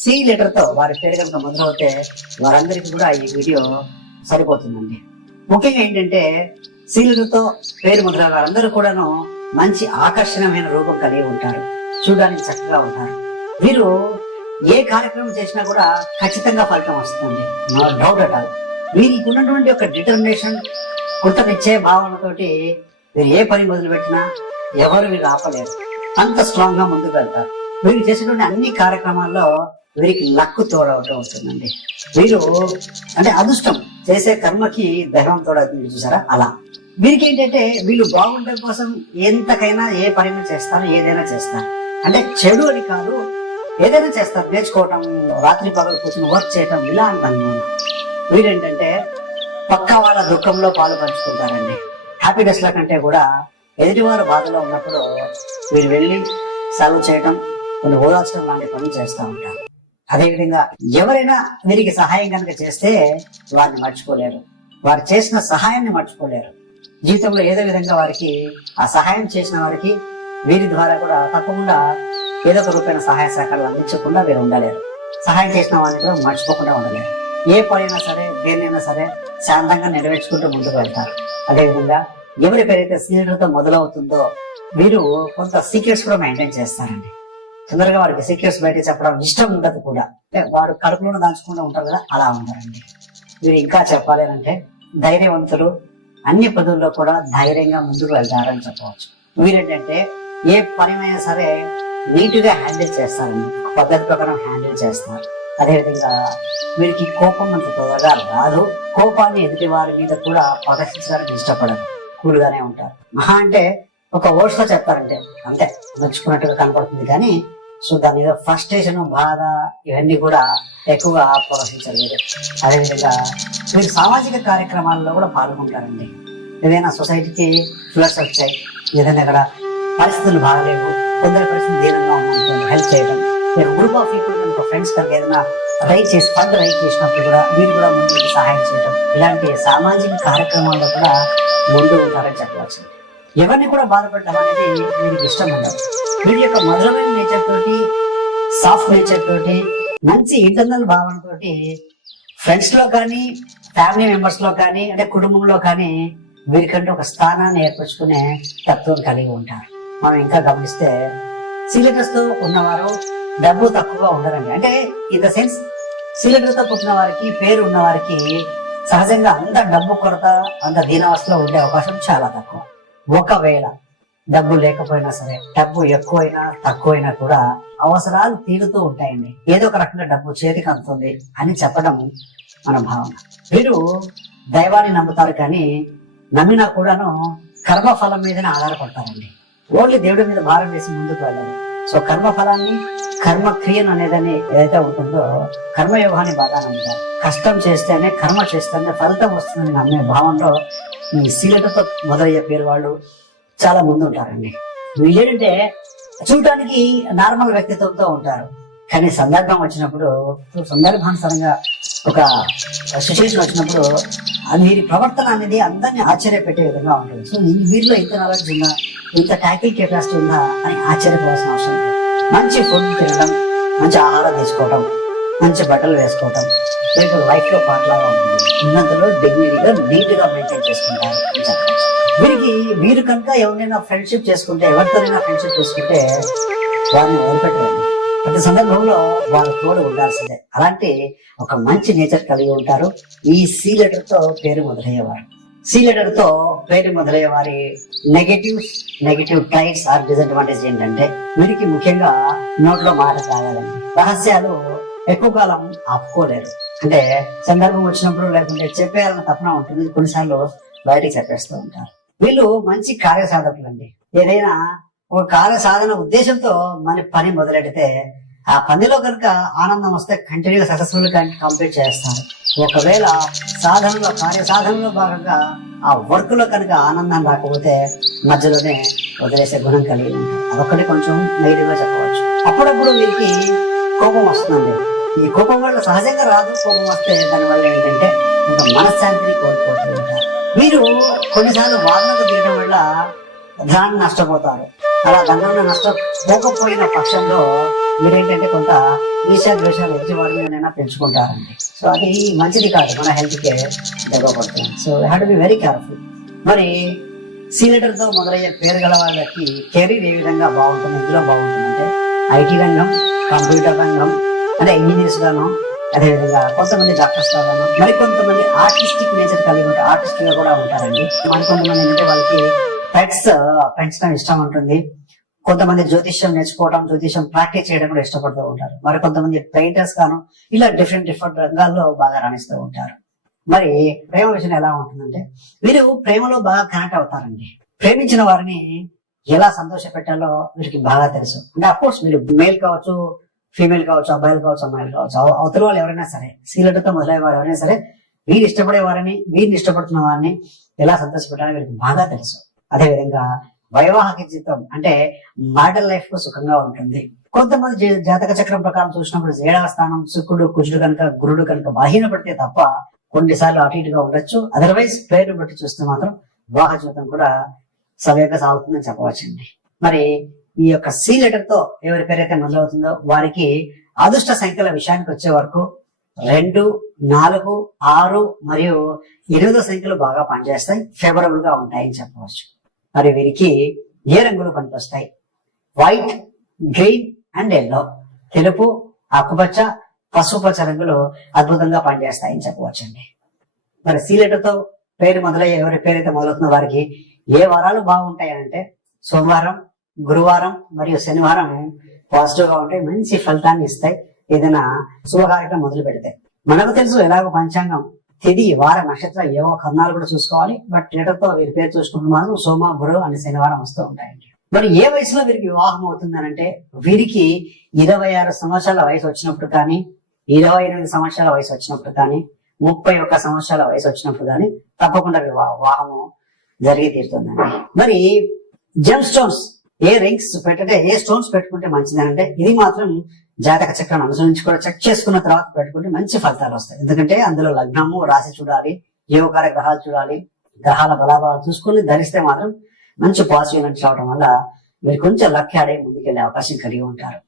C letter తో వారి పేరు కనుక మొదలవుతే వారందరికీ కూడా ఈ వీడియో సరిపోతుందండి. ముఖ్యంగా ఏంటంటే సి లెటర్ తో పేరు మొదలైన వారందరూ కూడాను మంచి ఆకర్షణమైన రూపం కలిగి ఉంటారు, చూడడానికి చక్కగా ఉంటారు. వీరు ఏ కార్యక్రమం చేసినా కూడా ఖచ్చితంగా ఫలితం వస్తుంది, నో డౌట్ అట్ ఆల్. వీరికి ఉన్నటువంటి ఒక డిటర్మినేషన్, కృతనిచ్చే భావనతోటి వీరు ఏ పని మొదలు పెట్టినా ఎవరు వీరు ఆపలేరు, అంత స్ట్రాంగ్ గా ముందుకు వెళ్తారు. వీరు చేసేటువంటి అన్ని కార్యక్రమాల్లో వీరికి లక్కు తోడవుతూ ఉంటుందండి. వీరు అంటే అదృష్టం, చేసే కర్మకి దైవం తోడవుతుంది చూసారా, అలా. వీరికి ఏంటంటే వీళ్ళు బాగుండడం కోసం ఎంతకైనా ఏ పనైనా చేస్తారు, ఏదైనా చేస్తారు. అంటే చెడు అని కాదు, ఏదైనా చేస్తారు. నేర్చుకోవటం, రాత్రి పగలు కూర్చొని వర్క్ చేయటం, ఇలా అంటాను. వీరేంటంటే పక్క వాళ్ళ దుఃఖంలో పాలు పంచుకుంటారండి. హ్యాపీనెస్ ల కంటే కూడా ఎదుటివారు బాధలో ఉన్నప్పుడు వీరు వెళ్ళి సాల్వ్ చేయటం, కొన్ని ఓదార్చడం లాంటి పనులు చేస్తూ ఉంటారు. అదేవిధంగా ఎవరైనా వీరికి సహాయం కనుక చేస్తే వారిని మర్చిపోలేరు, వారు చేసిన సహాయాన్ని మర్చిపోలేరు. జీవితంలో ఏదో విధంగా వారికి ఆ సహాయం చేసిన వారికి వీరి ద్వారా కూడా తప్పకుండా ఏదో ఒక రూపాయన సహాయ సహకారాలు అందించకుండా వీరు ఉండలేరు. సహాయం చేసిన వారిని కూడా మర్చిపోకుండా ఉండలేరు. ఏ పనైనా సరే, దేన్నైనా సరే శాంతంగా నెరవేర్చుకుంటూ ముందుకు వెళ్తారు. అదేవిధంగా ఎవరి పేరైతే సీనియర్తో మొదలవుతుందో వీరు కొంత సీక్రెట్స్ కూడా మెయింటైన్ చేస్తారండి. తొందరగా వారికి సీక్రెట్స్ బయట చెప్పడం ఇష్టం ఉండదు కూడా, వారు కడుపులో దాచుకుంటూ ఉంటారు కదా, అలా ఉంటారండి. వీరు ఇంకా చెప్పాలి అంటే ధైర్యవంతులు, అన్ని పనుల్లో కూడా ధైర్యంగా ముందుకు వెళ్తారని చెప్పవచ్చు. వీరేంటంటే ఏ పనిమైనా సరే నీట్ గా హ్యాండిల్ చేస్తారండి, పద్ధతి ప్రకారం హ్యాండిల్ చేస్తారు. అదేవిధంగా వీరికి కోపం అంత త్వరగా రాదు. కోపాన్ని ఎదుటి వారి మీద కూడా ప్రదర్శించడానికి ఇష్టపడరు, కూల్ గానే ఉంటారు. మహా అంటే ఒక వర్డ్స్ లో చెప్తారంటే అంతే, నచ్చుకున్నట్టుగా కనపడుతుంది కానీ సో దాని మీద ఫ్రస్ట్రేషన్, బాధ ఇవన్నీ కూడా ఎక్కువగా ప్రదర్శించరు వీరు. అదేవిధంగా వీరు సామాజిక కార్యక్రమాల్లో కూడా పాల్గొంటారండి. ఏదైనా సొసైటీకి ఫ్లడ్స్ వచ్చాయి, ఏదైనా ఇక్కడ పరిస్థితులు బాగలేవు, కొందరి పరిస్థితులు దీనంగా ఉన్నాం, హెల్ప్ చేయడం. మీరు గ్రూప్ ఆఫ్ పీపుల్ కనుక ఫ్రెండ్స్ కనుక ఏదైనా ఫండ్ రైట్ చేసినప్పుడు కూడా వీరు కూడా ముందుకు సహాయం చేయడం, ఇలాంటి సామాజిక కార్యక్రమాల్లో కూడా ముందు ఉంటారని చెప్పవచ్చు. ఎవరిని కూడా బాధపడడం అనేది వీరికి ఇష్టం ఉండదు. వీరి యొక్క మధురమైన నేచర్ తోటి, సాఫ్ట్ నేచర్ తోటి, మంచి ఇంటర్నల్ భావనతోటి ఫ్రెండ్స్ లో కానీ, ఫ్యామిలీ మెంబర్స్ లో కానీ, అంటే కుటుంబంలో కానీ వీరికంటే ఒక స్థానాన్ని ఏర్పరచుకునే తత్వం కలిగి ఉంటారు. మనం ఇంకా గమనిస్తే సీలెటర్స్ తో ఉన్నవారు డబ్బు తక్కువగా ఉండరండి. అంటే ఇన్ ద సెన్స్ సీలెటర్ తో పుట్టిన వారికి, పేరు ఉన్న వారికి సహజంగా అంత డబ్బు కొరత, అంత దీనావస్థలో ఉండే అవకాశం చాలా తక్కువ. ఒకవేళ డబ్బు లేకపోయినా సరే, డబ్బు ఎక్కువైనా తక్కువైనా కూడా అవసరాలు తీరుతూ ఉంటాయండి. ఏదో ఒక రకంగా డబ్బు చేతికి అందుతుంది అని చెప్పడం మన భావన. వీరు దైవాన్ని నమ్ముతారు కానీ నమ్మినా కూడాను కర్మఫలం మీదనే ఆధారపడతారండి. ఓన్లీ దేవుడి మీద భారం వేసి ముందుకు వెళ్ళాలి. సో కర్మఫలాన్ని, కర్మక్రియను అనేదని ఏదైతే ఉంటుందో కర్మయోగాన్ని బాగా నమ్ముతారు. కష్టం చేస్తేనే, కర్మ చేస్తేనే ఫలితం వస్తుందని నమ్మే భావంలో ఈ సీలెటర్తో మొదలయ్యే పేరు వాళ్ళు చాలా ముందు ఉంటారండి. వీళ్ళేంటంటే చూడటానికి నార్మల్ వ్యక్తిత్వంతో ఉంటారు, కానీ సందర్భం వచ్చినప్పుడు, సందర్భానుసారంగా ఒక సిచ్యువేషన్ వచ్చినప్పుడు వీరి ప్రవర్తన అనేది అందరినీ ఆశ్చర్యపెట్టే విధంగా ఉంటుంది. సో వీరిలో ఇంత నాలెడ్జ్ ఉందా, ఇంత ట్యాకిల్ కెపాసిటీ ఉందా అని ఆశ్చర్యపోవాల్సిన అవసరం లేదు. మంచి ఫుడ్ తినడం, మంచి ఆహారం తీసుకోవడం, మంచి బట్టలు వేసుకోవడం వీరికి లైఫ్ లో పాటలాగా ఉంటుంది. ఉన్నంతలో డిగ్నిటీగా, నీట్ గా మెయింటైన్ చేసుకుంటారు అని చెప్పచ్చు. వీరు కనుక ఎవరైనా ఫ్రెండ్షిప్ చేసుకుంటే, ఎవరితోనైనా ఫ్రెండ్షిప్ చేసుకుంటే వారిని వదిలిపెట్టండి. ప్రతి సందర్భంలో వారు తోడు ఉండాల్సిందే. అలాంటి ఒక మంచి నేచర్ కలిగి ఉంటారు ఈ సి లెటర్ తో పేరు మొదలయ్యేవారు. సి లెటర్ తో పేరు మొదలయ్యే వారి నెగటివ్ ట్రైట్స్ ఆర్ డిసడ్వాంటేజ్ ఏంటంటే వీరికి ముఖ్యంగా నోట్లో మాట తాగాలండి. రహస్యాలు ఎక్కువ కాలం ఆపుకోలేరు. అంటే సందర్భం వచ్చినప్పుడు లేకుంటే చెప్పేయాలన్న తపన ఉంటుంది, కొన్నిసార్లు బయటికి చెప్పేస్తూ ఉంటారు. వీళ్ళు మంచి కార్యసాధకులండి. ఏదైనా ఒక కార్య సాధన ఉద్దేశంతో మన పని మొదలెడితే ఆ పనిలో కనుక ఆనందం వస్తే కంటిన్యూగా సక్సెస్ఫుల్ కంప్లీట్ చేస్తారు. ఒకవేళ కార్య సాధనలో భాగంగా ఆ వర్క్ లో కనుక ఆనందం రాకపోతే మధ్యలోనే వదిలేసే గుణం కలిగి ఉంటారు. అదొక్కటి కొంచెం నెగిటివ్ గా చెప్పవచ్చు. అప్పుడప్పుడు వీరికి కోపం వస్తుందండి. ఈ కోపం వల్ల సహజంగా రాదు, కోపం వస్తే దానివల్ల ఏంటంటే ఇంకా మనశ్శాంతిని కోల్పోతూ ఉంటారు. వీరు కొన్నిసార్లు వాదనకు దిగడం వల్ల ధనాన్ని నష్టపోతారు. అలా ధనంలో నష్టం పోకపోయిన పక్షంలో మీరేంటంటే కొంత ఈశా ద్వేషాలు వచ్చి వారి మీదైనా పెంచుకుంటారండి. సో అది మంచిది కాదు, మన హెల్త్ కే దెబ్బపడుతుంది. So have to be very careful. మరి సి లెటర్ తో మొదలయ్యే పేరు గల వాళ్ళకి కెరీర్ ఏ విధంగా బాగుంటుంది, ఇందులో బాగుంటుందంటే ఐటీ రంగం, కంప్యూటర్ రంగం, అంటే ఇంజనీర్స్ గాను, అదేవిధంగా కొంతమంది డాక్టర్స్ గాను, మరి కొంతమంది ఆర్టిస్టిక్ నేచర్ కలిగి ఉంటారు, ఆర్టిస్ట్ గా కూడా ఉంటారండి. మరి కొంతమంది ఏంటంటే వాళ్ళకి పెట్స్ పెంచడం ఇష్టం ఉంటుంది. కొంతమంది జ్యోతిష్యం నేర్చుకోవడం, జ్యోతిష్యం ప్రాక్టీస్ చేయడం కూడా ఇష్టపడుతూ ఉంటారు. మరి కొంతమంది పెయింటర్స్ గాను, ఇలా డిఫరెంట్ రంగాల్లో బాగా రాణిస్తూ ఉంటారు. మరి ప్రేమ విషయం ఎలా ఉంటుందంటే వీరు ప్రేమలో బాగా కనెక్ట్ అవుతారండి. ప్రేమించిన వారిని ఎలా సంతోష పెట్టాలో వీరికి బాగా తెలుసు. అంటే అఫ్ కోర్స్ మీరు మేల్ కావచ్చు, ఫీమేల్ కావచ్చు, అబ్బాయిలు కావచ్చు, అమ్మాయిలు కావచ్చు, అవతల వాళ్ళు ఎవరైనా సరే, సీలెటర్తో మొదలయ్యే వారు ఎవరైనా సరే వీరు ఇష్టపడే వారిని, వీరిని ఇష్టపడుతున్న వారిని ఎలా సంతోష పెట్టాలో వీరికి బాగా తెలుసు. అదేవిధంగా వైవాహిక జీవితం అంటే మ్యారిటల్ లైఫ్ లో సుఖంగా ఉంటుంది. కొంతమంది జాతక చక్రం ప్రకారం చూసినప్పుడు 7వ స్థానం శుక్రుడు, కుజుడు కనుక, గురుడు కనుక బలహీనపడితే తప్ప కొన్నిసార్లు అటు ఇటుగా ఉండొచ్చు. అదర్వైజ్ పేరును బట్టి చూస్తే మాత్రం వివాహ జీవితం కూడా సవ్యంగా సాగుతుందని చెప్పవచ్చండి. మరి ఈ యొక్క సి లెటర్ తో ఎవరి పేరైతే మొదలవుతుందో వారికి అదృష్ట సంఖ్యల విషయానికి వచ్చే వరకు 2, 4, 6 మరియు 8 సంఖ్యలు బాగా పనిచేస్తాయి, ఫేవరబుల్ గా ఉంటాయని చెప్పవచ్చు. మరి వీరికి ఏ రంగులు పనికొస్తాయి? వైట్, గ్రీన్ అండ్ ఎల్లో, తెలుపు, ఆకుపచ్చ, పసుపచ్చ రంగులు అద్భుతంగా పనిచేస్తాయని చెప్పవచ్చండి. మరి సి లెటర్ తో పేరు మొదలయ్యే ఎవరి పేరైతే మొదలవుతుందో వారికి ఏ వారాలు బాగుంటాయనంటే సోమవారం, గురువారం మరియు శనివారం పాజిటివ్ గా ఉంటాయి, మంచి ఫలితాన్ని ఇస్తాయి. ఏదైనా శుభకార్యక్రమం మొదలు పెడితే మనకు తెలుసు ఎలాగో పంచాంగం తిది, వార, నక్షత్ర, ఏవో కర్ణాలు కూడా చూసుకోవాలి. బట్ లెటర్ తో వీరి పేరు చూసుకుంటూ మాత్రం సోమ, గురు అని శనివారం వస్తూ ఉంటాయండి. మరి ఏ వయసులో వీరికి వివాహం అవుతుందనంటే వీరికి 26 సంవత్సరాల వయసు వచ్చినప్పుడు కానీ, 28 సంవత్సరాల వయసు వచ్చినప్పుడు కానీ, 31 సంవత్సరాల వయసు వచ్చినప్పుడు కానీ తప్పకుండా వివాహము జరిగి తీరుతుందండి. మరి జెమ్ స్టోన్స్, ఏ రింగ్స్ పెట్టంటే ఏ స్టోన్స్ పెట్టుకుంటే మంచిదంటే ఇది మాత్రం జాతక చక్రం అనుసరించి కూడా చెక్ చేసుకున్న తర్వాత పెట్టుకుంటే మంచి ఫలితాలు వస్తాయి. ఎందుకంటే అందులో లగ్నము, రాశి చూడాలి, యోగకార గ్రహాలు చూడాలి, గ్రహాల బలాబలాలు చూసుకుని ధరిస్తే మాత్రం మంచి పాజిటివ్ ఎనర్జీ రావడం వల్ల మీరు కొంచెం లక్ ఆడే ముందుకెళ్లే అవకాశం కలిగి ఉంటారు.